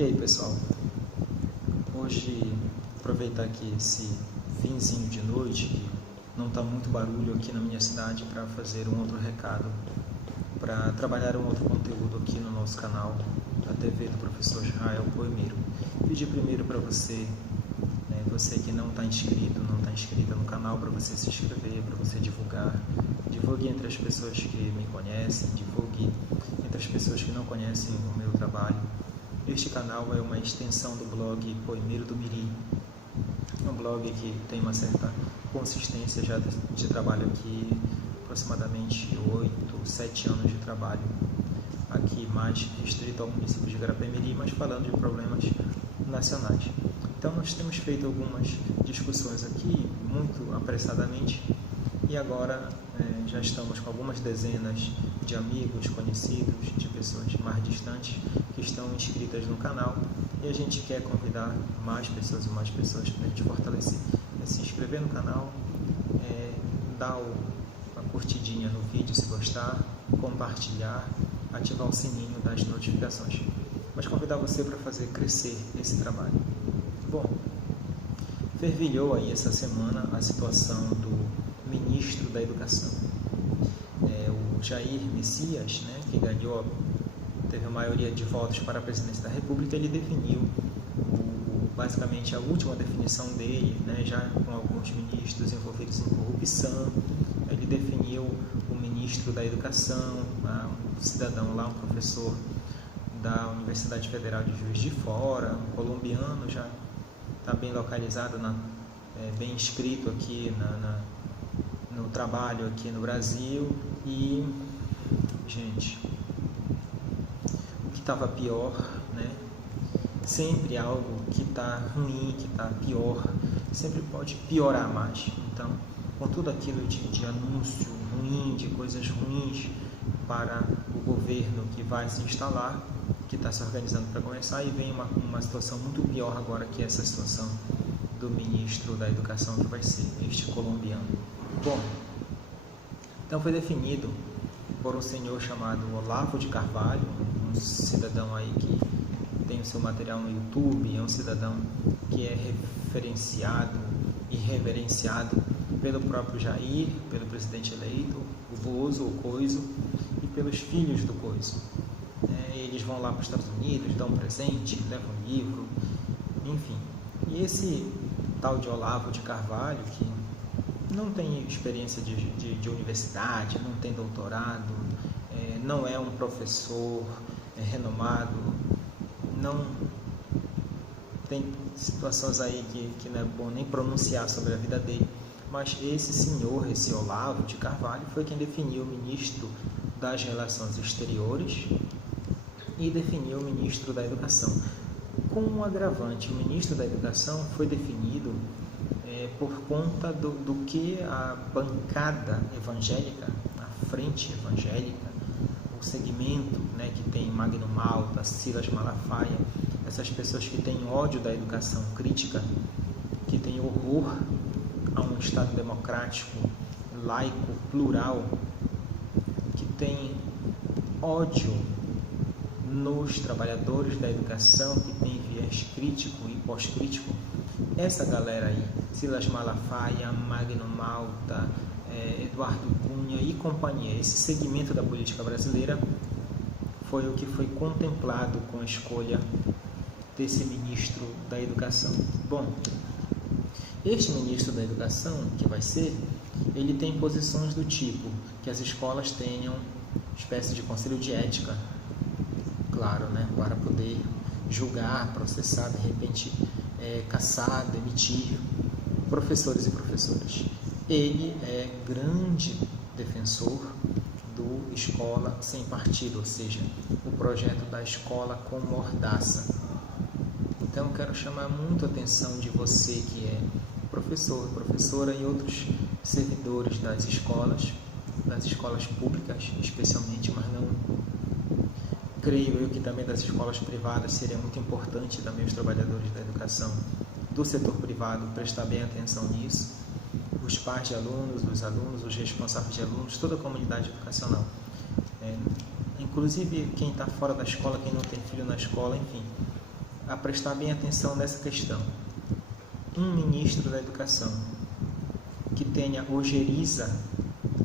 E aí pessoal, hoje aproveitar aqui esse finzinho de noite, que não está muito barulho aqui na minha cidade, para fazer um outro recado, para trabalhar um outro conteúdo aqui no nosso canal, da TV do professor Israel Poemeiro. Pedir primeiro para você, você que não está inscrito, não está inscrita no canal, para você se inscrever, para você divulgar. Divulgue entre as pessoas que me conhecem, divulgue entre as pessoas que não conhecem o meu trabalho. Este canal é uma extensão do blog Poemeiro do Miri, um blog que tem uma certa consistência já de trabalho aqui, aproximadamente 8, 7 anos de trabalho aqui, mais restrito ao município de Garapé-Miri, mas falando de problemas nacionais. Então nós temos feito algumas discussões aqui, muito apressadamente, e agora já estamos com algumas dezenas de amigos, conhecidos, de pessoas mais distantes que estão inscritas no canal, e a gente quer convidar mais pessoas para a gente fortalecer. Se inscrever no canal, dar uma curtidinha no vídeo se gostar, compartilhar, ativar o sininho das notificações. Mas convidar você para fazer crescer esse trabalho. Bom, fervilhou aí essa semana a situação do ministro da Educação, o Jair Messias, que ganhou, teve a maioria de votos para a presidência da República. Ele definiu basicamente a última definição dele, já com alguns ministros envolvidos em corrupção. Ele definiu o ministro da Educação, um cidadão lá, um professor da Universidade Federal de Juiz de Fora, um colombiano, já está bem localizado, bem inscrito aqui no trabalho aqui no Brasil. E, gente, o que estava pior, sempre algo que está ruim, que está pior, sempre pode piorar mais. Então, com tudo aquilo de anúncio ruim, de coisas ruins para o governo que vai se instalar, que está se organizando para começar, e vem uma situação muito pior agora, que é essa situação do ministro da Educação, que vai ser este colombiano. Bom, então foi definido por um senhor chamado Olavo de Carvalho, um cidadão aí que tem o seu material no YouTube, é um cidadão que é referenciado e reverenciado pelo próprio Jair, pelo presidente eleito, o Bozo, o Coiso, e pelos filhos do Coiso. Eles vão lá para os Estados Unidos, dão um presente, levam um livro, enfim. E esse tal de Olavo de Carvalho, que não tem experiência de universidade, não tem doutorado, não é um professor renomado, não tem situações aí que não é bom nem pronunciar sobre a vida dele, mas esse senhor, esse Olavo de Carvalho, foi quem definiu o ministro das Relações Exteriores e definiu o ministro da Educação. Com um agravante, o ministro da Educação foi definido por conta do que a bancada evangélica, a frente evangélica, o segmento que tem Magno Malta, Silas Malafaia, essas pessoas que têm ódio da educação crítica, que têm horror a um Estado democrático, laico, plural, que tem ódio nos trabalhadores da educação, que tem viés crítico e pós-crítico. Essa galera aí, Silas Malafaia, Magno Malta, Eduardo Cunha e companhia, esse segmento da política brasileira, foi o que foi contemplado com a escolha desse ministro da Educação. Bom, este ministro da Educação, que vai ser, ele tem posições do tipo que as escolas tenham espécie de conselho de ética, claro, para poder julgar, processar, de repente caçar, demitir professores e professoras. Ele é grande defensor do Escola Sem Partido, ou seja, o projeto da escola com mordaça. Então, quero chamar muito a atenção de você que é professor, professora e outros servidores das escolas públicas especialmente, mas não creio eu que também das escolas privadas seria muito importante também os trabalhadores da educação do setor privado prestar bem atenção nisso, os pais de alunos, os responsáveis de alunos, toda a comunidade educacional. Inclusive quem está fora da escola, quem não tem filho na escola, enfim, a prestar bem atenção nessa questão. Um ministro da educação que tenha ojeriza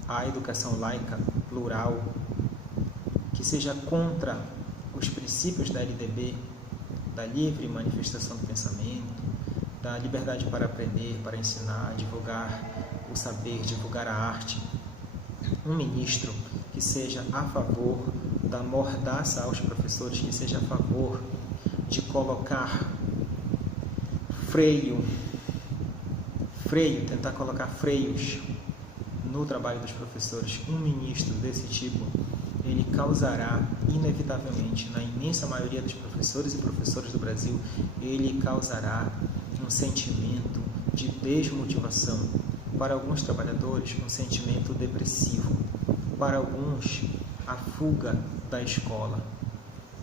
a educação laica, plural, que seja contra os princípios da LDB, da livre manifestação do pensamento, da liberdade para aprender, para ensinar, divulgar o saber, divulgar a arte. Um ministro que seja a favor da mordaça aos professores, que seja a favor de colocar tentar colocar freios no trabalho dos professores. Um ministro desse tipo, ele causará, inevitavelmente, na imensa maioria dos professores e professoras do Brasil, ele causará um sentimento de desmotivação. Para alguns trabalhadores, um sentimento depressivo. Para alguns, a fuga da escola.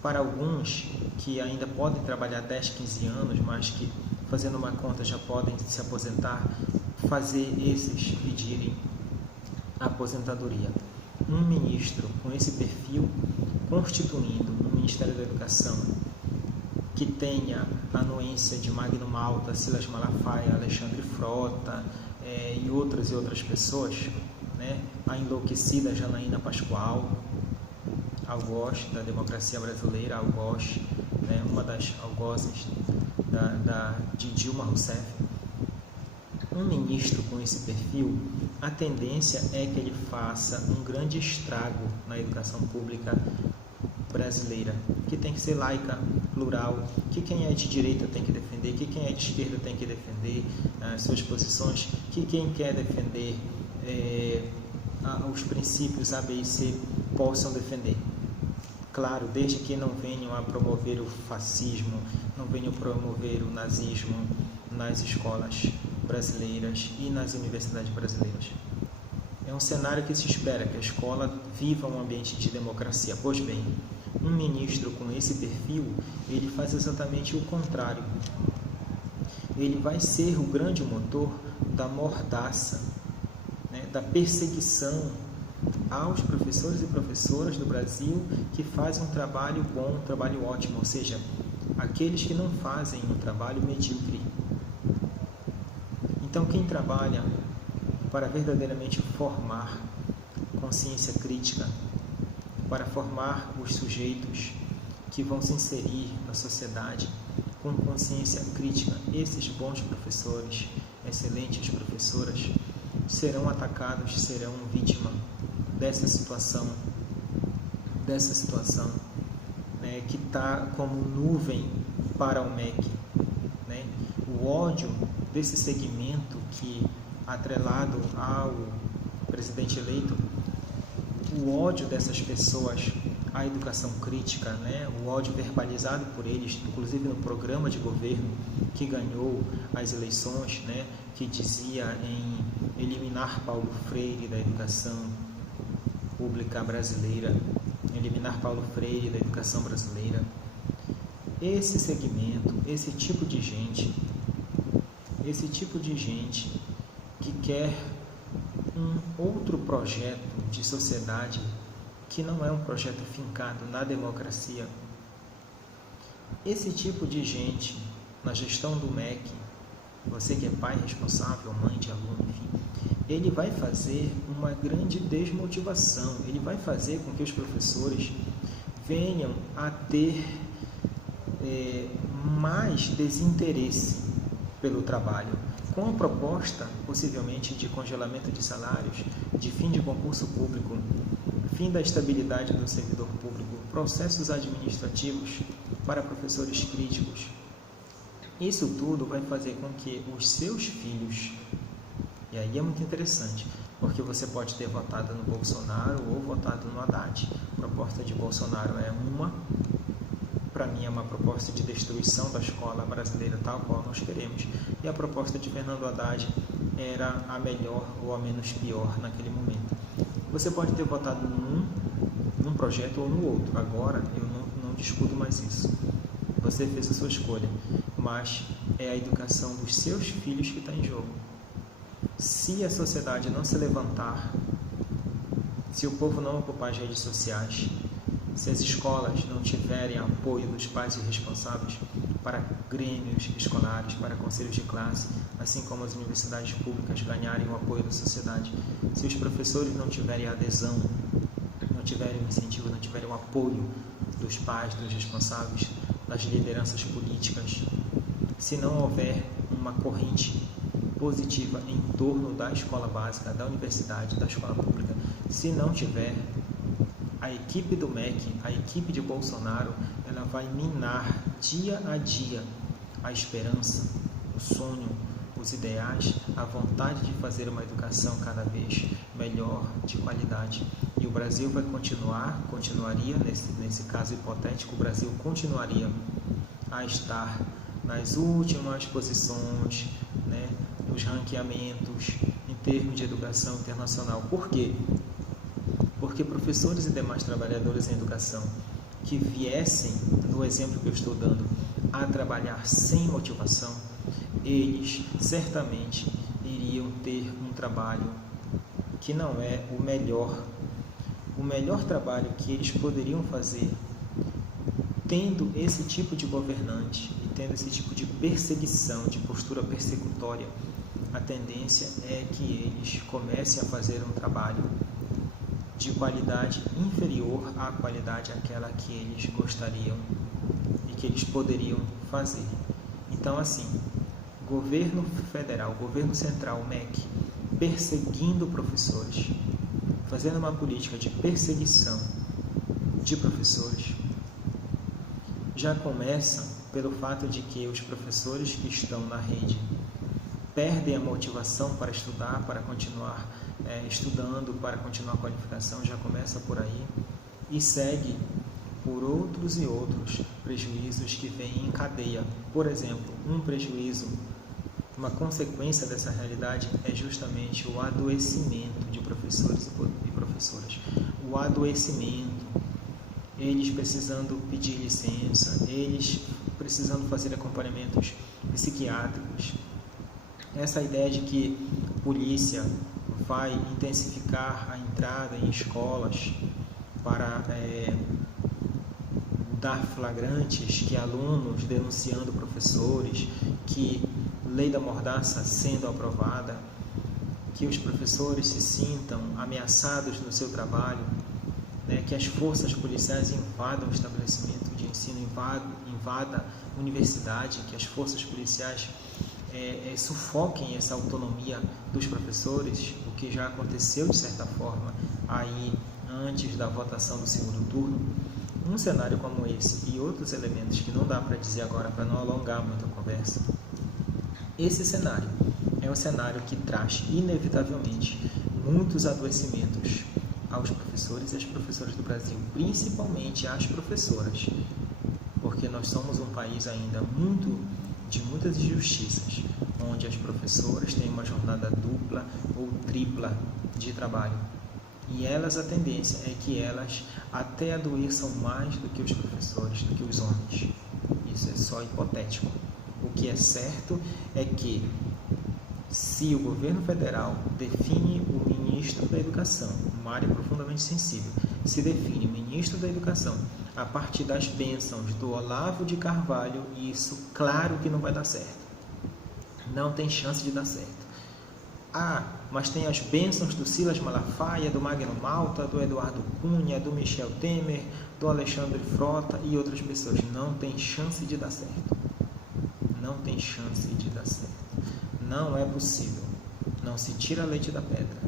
Para alguns que ainda podem trabalhar 10, 15 anos, mas que, fazendo uma conta, já podem se aposentar, fazer esses pedirem aposentadoria. Um ministro com esse perfil, constituindo um Ministério da Educação que tenha a anuência de Magno Malta, Silas Malafaia, Alexandre Frota e outras pessoas, né? A enlouquecida Janaína Pascoal, algoz da democracia brasileira, algoz, né? Uma das algozes de Dilma Rousseff. Um ministro com esse perfil, a tendência é que ele faça um grande estrago na educação pública brasileira, que tem que ser laica, plural, que quem é de direita tem que defender, que quem é de esquerda tem que defender as suas posições, que quem quer defender os princípios A, B e C possam defender. Claro, desde que não venham a promover o fascismo, não venham a promover o nazismo nas escolas brasileiras e nas universidades brasileiras. É um cenário que se espera que a escola viva um ambiente de democracia. Pois bem, um ministro com esse perfil, ele faz exatamente o contrário. Ele vai ser o grande motor da mordaça, né, da perseguição aos professores e professoras do Brasil que fazem um trabalho bom, um trabalho ótimo, ou seja, aqueles que não fazem um trabalho medíocre. Então, quem trabalha para verdadeiramente formar consciência crítica, para formar os sujeitos que vão se inserir na sociedade com consciência crítica, esses bons professores, excelentes professoras, serão atacados, serão vítima dessa situação, né, que está como nuvem para o MEC, né? O ódio desse segmento que, atrelado ao presidente eleito, o ódio dessas pessoas à educação crítica, né? O ódio verbalizado por eles, inclusive no programa de governo que ganhou as eleições, né? Que dizia em eliminar Paulo Freire da educação pública brasileira, eliminar Paulo Freire da educação brasileira. Esse segmento, esse tipo de gente que quer um outro projeto de sociedade que não é um projeto fincado na democracia. Esse tipo de gente, na gestão do MEC, você que é pai responsável, mãe de aluno, enfim, ele vai fazer uma grande desmotivação, ele vai fazer com que os professores venham a ter mais desinteresse pelo trabalho, com a proposta, possivelmente, de congelamento de salários, de fim de concurso público, fim da estabilidade do servidor público, processos administrativos para professores críticos. Isso tudo vai fazer com que os seus filhos, e aí é muito interessante, porque você pode ter votado no Bolsonaro ou votado no Haddad. A proposta de Bolsonaro é para mim é uma proposta de destruição da escola brasileira tal qual nós queremos, e a proposta de Fernando Haddad era a melhor ou a menos pior naquele momento. Você pode ter votado num projeto ou no outro, agora eu não discuto mais isso. Você fez a sua escolha, mas é a educação dos seus filhos que está em jogo. Se a sociedade não se levantar, se o povo não ocupar as redes sociais, se as escolas não tiverem apoio dos pais e responsáveis para grêmios escolares, para conselhos de classe, assim como as universidades públicas ganharem o apoio da sociedade, se os professores não tiverem adesão, não tiverem o incentivo, não tiverem o apoio dos pais, dos responsáveis, das lideranças políticas, se não houver uma corrente positiva em torno da escola básica, da universidade, da escola pública, se não tiver, a equipe do MEC, a equipe de Bolsonaro, ela vai minar dia a dia a esperança, o sonho, os ideais, a vontade de fazer uma educação cada vez melhor, de qualidade. E o Brasil vai continuaria, nesse caso hipotético, o Brasil continuaria a estar nas últimas posições, né, nos ranqueamentos em termos de educação internacional. Por quê? Porque professores e demais trabalhadores em educação que viessem, no exemplo que eu estou dando, a trabalhar sem motivação, eles certamente iriam ter um trabalho que não é o melhor trabalho que eles poderiam fazer, tendo esse tipo de governante e tendo esse tipo de perseguição, de postura persecutória. A tendência é que eles comecem a fazer um trabalho de qualidade inferior à qualidade aquela que eles gostariam e que eles poderiam fazer. Então, assim, governo federal, governo central, o MEC, perseguindo professores, fazendo uma política de perseguição de professores, já começa pelo fato de que os professores que estão na rede perdem a motivação para estudar, para continuar estudando, para continuar a qualificação, já começa por aí, e segue por outros e outros prejuízos que vêm em cadeia. Por exemplo, um prejuízo, uma consequência dessa realidade é justamente o adoecimento de professores e professoras. O adoecimento, eles precisando pedir licença, eles precisando fazer acompanhamentos psiquiátricos. Essa ideia de que a polícia vai intensificar a entrada em escolas para dar flagrantes, que alunos denunciando professores, que lei da mordaça sendo aprovada, que os professores se sintam ameaçados no seu trabalho, né, que as forças policiais invadam o estabelecimento de ensino, invada a universidade, que as forças policiais sufoquem essa autonomia dos professores, o que já aconteceu de certa forma aí antes da votação do segundo turno. Um cenário como esse e outros elementos que não dá para dizer agora para não alongar muito a conversa, esse cenário é um cenário que traz inevitavelmente muitos adoecimentos aos professores e às professoras do Brasil, principalmente às professoras, porque nós somos um país ainda de muitas injustiças, onde as professoras têm uma jornada dupla ou tripla de trabalho. E elas, a tendência é que elas até adoeçam mais do que os professores, do que os homens. Isso é só hipotético. O que é certo é que, se o governo federal define o ministro da Educação, uma área profundamente sensível, se define o ministro da Educação a partir das bênçãos do Olavo de Carvalho, isso claro que não vai dar certo. Não tem chance de dar certo. Mas tem as bênçãos do Silas Malafaia, do Magno Malta, do Eduardo Cunha, do Michel Temer, do Alexandre Frota e outras pessoas. Não tem chance de dar certo. Não tem chance de dar certo. Não é possível. Não se tira leite da pedra,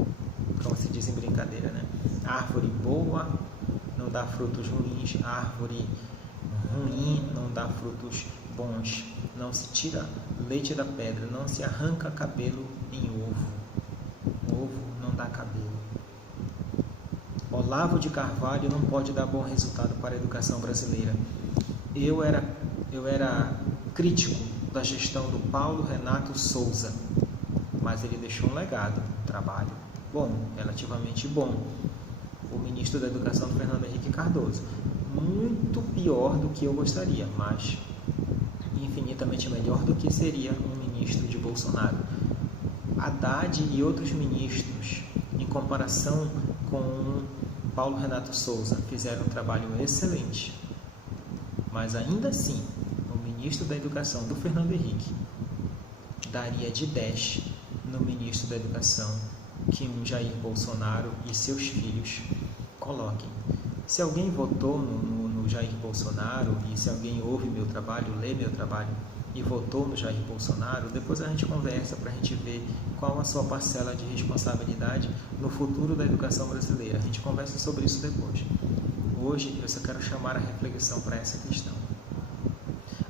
como se diz em brincadeira, né? Árvore boa não dá frutos ruins, árvore ruim não dá frutos bons. Não se tira leite da pedra, não se arranca cabelo em ovo. Ovo não dá cabelo. Olavo de Carvalho não pode dar bom resultado para a educação brasileira. Eu era crítico da gestão do Paulo Renato Souza, mas ele deixou um legado, um trabalho bom, relativamente bom. O ministro da Educação, Fernando Henrique Cardoso, muito pior do que eu gostaria, mas infinitamente melhor do que seria um ministro de Bolsonaro. Haddad e outros ministros, em comparação com Paulo Renato Souza fizeram um trabalho excelente, mas ainda assim, o ministro da Educação do Fernando Henrique daria de 10 no ministro da Educação que um Jair Bolsonaro e seus filhos coloquem. Se alguém votou no Jair Bolsonaro e se alguém ouve meu trabalho, lê meu trabalho e votou no Jair Bolsonaro, depois a gente conversa para a gente ver qual a sua parcela de responsabilidade no futuro da educação brasileira. A gente conversa sobre isso depois. Hoje eu só quero chamar a reflexão para essa questão.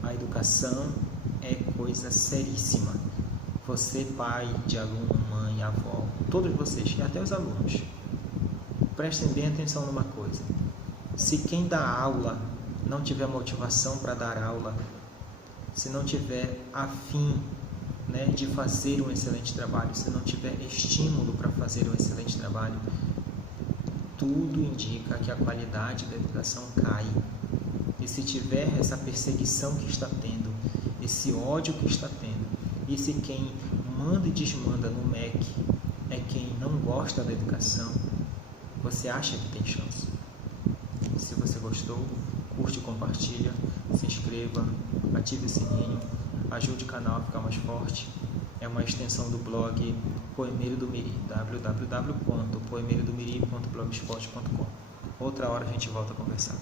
A educação é coisa seríssima. Você, pai de aluno, mãe, avó, todos vocês, e até os alunos, prestem bem atenção numa coisa. Se quem dá aula não tiver motivação para dar aula, se não tiver afim, de fazer um excelente trabalho, se não tiver estímulo para fazer um excelente trabalho, tudo indica que a qualidade da educação cai. E se tiver essa perseguição que está tendo, esse ódio que está tendo, e se quem manda e desmanda no MEC é quem não gosta da educação, você acha que tem chance? Se você gostou, curte, compartilha, se inscreva, ative o sininho, ajude o canal a ficar mais forte. É uma extensão do blog Poemeiro do Mirim, www.poemeirodomiri.blogspot.com. Outra hora a gente volta a conversar.